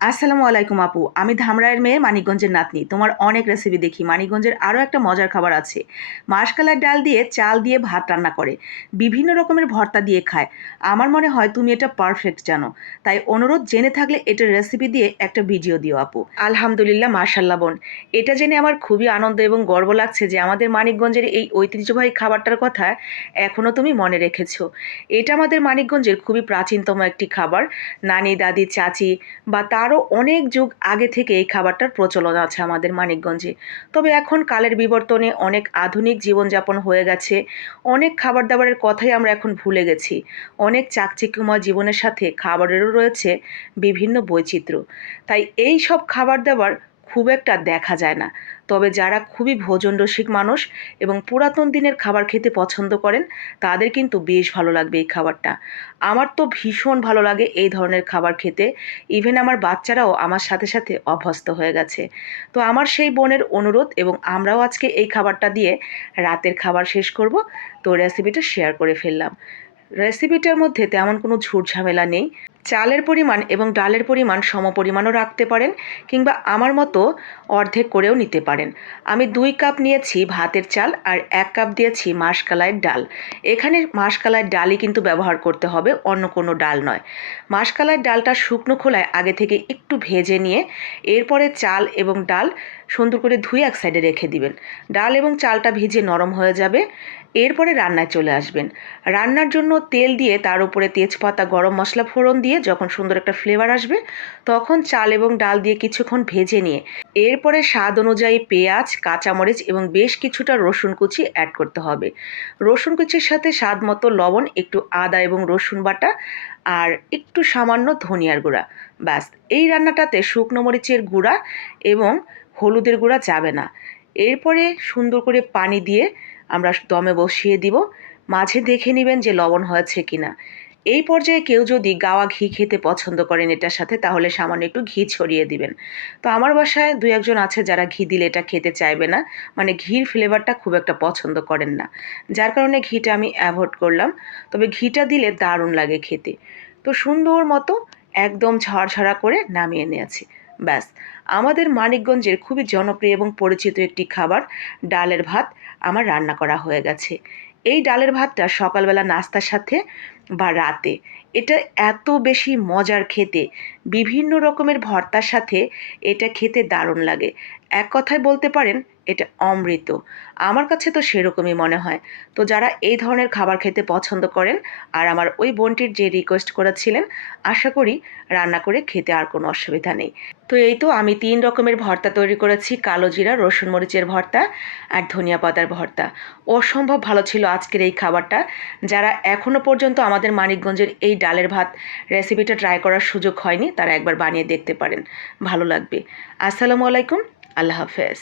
আসসালামু আলাইকুম আপু। আমি ধামরায়ের মেয়ে মানিকগঞ্জের নাতনি। তোমার অনেক রেসিপি দেখি। মানিকগঞ্জের আরও একটা মজার খাবার আছে। মাসকালার ডাল দিয়ে চাল দিয়ে ভাত রান্না করে। বিভিন্ন রকমের ভর্তা দিয়ে খায়। আমার মনে হয় তুমি এটা পারফেক্ট জানো। তাই অনুরোধ, জেনে থাকলে এটার রেসিপি দিয়ে একটা ভিডিও দিও আপু। আলহামদুলিল্লাহ মাশাল্লাহ বোন। এটা জেনে আমার খুবই আনন্দ এবং গর্ব লাগছে যে আমাদের মানিকগঞ্জের এই ঐতিহ্যবাহী খাবারটার কথা এখনও তুমি মনে রেখেছো। এটা আমাদের মানিকগঞ্জের খুবই প্রাচীনতম একটি খাবার। নানি, দাদি, চাচি বা তারও অনেক যুগ আগে থেকে এই খাবারটার প্রচলন আছে আমাদের মানিকগঞ্জে। তবে এখন কালের বিবর্তনে অনেক আধুনিক জীবনযাপন হয়ে গেছে। অনেক খাবার দাবারের কথাই আমরা এখন ভুলে গেছি। অনেক চাকচিক্যময় জীবনের সাথে খাবারেরও রয়েছে বিভিন্ন বৈচিত্র্য। তাই এই সব খাবার দাবার খুব একটা দেখা যায় না। তবে যারা খুবই ভোজন রসিক মানুষ এবং পুরাতন দিনের খাবার খেতে পছন্দ করেন, তাদের কিন্তু বেশ ভালো লাগবে এই খাবারটা। আমার তো ভীষণ ভালো লাগে এই ধরনের খাবার খেতে। ইভেন আমার বাচ্চারাও আমার সাথে সাথে অভ্যস্ত হয়ে গেছে। তো আমার সেই বোনের অনুরোধ এবং আমরাও আজকে এই খাবারটা দিয়ে রাতের খাবার শেষ করব। তো রেসিপিটা শেয়ার করে ফেললাম। রেসিপিটার মধ্যে তেমন কোনো ঝুট ঝামেলা নেই। চালের পরিমাণ এবং ডালের পরিমাণ সমপরিমাণও রাখতে পারেন কিংবা আমার মতো অর্ধেক করেও নিতে পারেন। আমি দুই কাপ নিয়েছি ভাতের চাল আর এক কাপ দিয়েছি মাসকালাইয়ের ডাল। এখানে মাসকালাইয়ের ডালই কিন্তু ব্যবহার করতে হবে, অন্য কোনো ডাল নয়। মাসকালাইয়ের ডালটা শুকনো খোলায় আগে থেকে একটু ভেজে নিয়ে এরপরে চাল এবং ডাল সুন্দর করে ধুয়ে এক সাইডে রেখে দিবেন। ডাল এবং চালটা ভিজে নরম হয়ে যাবে, এরপরে রান্নায় চলে আসবেন। রান্নার জন্য তেল দিয়ে তার উপরে তেজপাতা, গরম মশলা, ফোড়ন দিয়ে যখন সুন্দর একটা ফ্লেভার আসবে, তখন চাল এবং ডাল দিয়ে কিছুক্ষণ ভেজে নিয়ে, এরপরে স্বাদ অনুযায়ী পেঁয়াজ, কাঁচামরিচ এবং বেশ কিছুটা রসুন কুচি অ্যাড করতে হবে। রসুন কুচির সাথে স্বাদ মতো লবণ, একটু আদা এবং রসুন বাটা আর একটু সামান্য ধনিয়ার গুঁড়া। ব্যাস, এই রান্নাটাতে শুকনো মরিচের গুঁড়া এবং হলুদের গুঁড়া যাবে না। এরপরে সুন্দর করে পানি দিয়ে আমরা দমে বসিয়ে দিব। মাঝে দেখে নেবেন যে লবণ হয়েছে কিনা। এই পর্যায়ে কেউ যদি গাওয়া ঘি খেতে পছন্দ করেন এটার সাথে, তাহলে সামান্য একটু ঘি ছড়িয়ে দিবেন। তো আমার বাসায় দু একজন আছে যারা ঘি দিলে এটা খেতে চাইবে না। মানে ঘির ফ্লেভারটা খুব একটা পছন্দ করেন না। যার কারণে ঘিটা আমি অ্যাভয়েড করলাম। তবে ঘিটা দিলে দারুণ লাগে খেতে। তো সুন্দর মতো একদম ঝরঝরা করে নামিয়ে নিয়েছি। ব্যাস। আমাদের মানিকগঞ্জের খুবই জনপ্রিয় এবং পরিচিত একটি খাবার, ডালের ভাত। আমার রান্না করা হয়ে গেছে। এই ডালের ভাতটা সকালবেলা নাস্তার সাথে বা রাতে। এটা এত বেশি মজার খেতে। বিভিন্ন রকমের ভর্তার সাথে এটা খেতে দারুণ লাগে। এক কথায় বলতে পারেন, এটা অমৃত। আমার কাছে তো সেরকমই মনে হয়। তো যারা এই ধরনের খাবার খেতে পছন্দ করেন আর আমার ওই বোনটির যে রিকোয়েস্ট করেছিলেন, আশা করি রান্না করে খেতে আর কোনো অসুবিধা নেই। তো এই তো আমি তিন রকমের ভর্তা তৈরি করেছি। কালো জিরা, রসুন মরিচের ভর্তা আর ধনিয়া পাতার ভর্তা। অসম্ভব ভালো ছিল আজকের এই খাবারটা। যারা এখনও পর্যন্ত আমাদের মানিকগঞ্জের এই ডালের ভাত রেসিপিটা ট্রাই করার সুযোগ হয়নি, তারা একবার বানিয়ে দেখতে পারেন। ভালো লাগবে। আসসালামু আলাইকুম, আল্লাহ হাফেজ।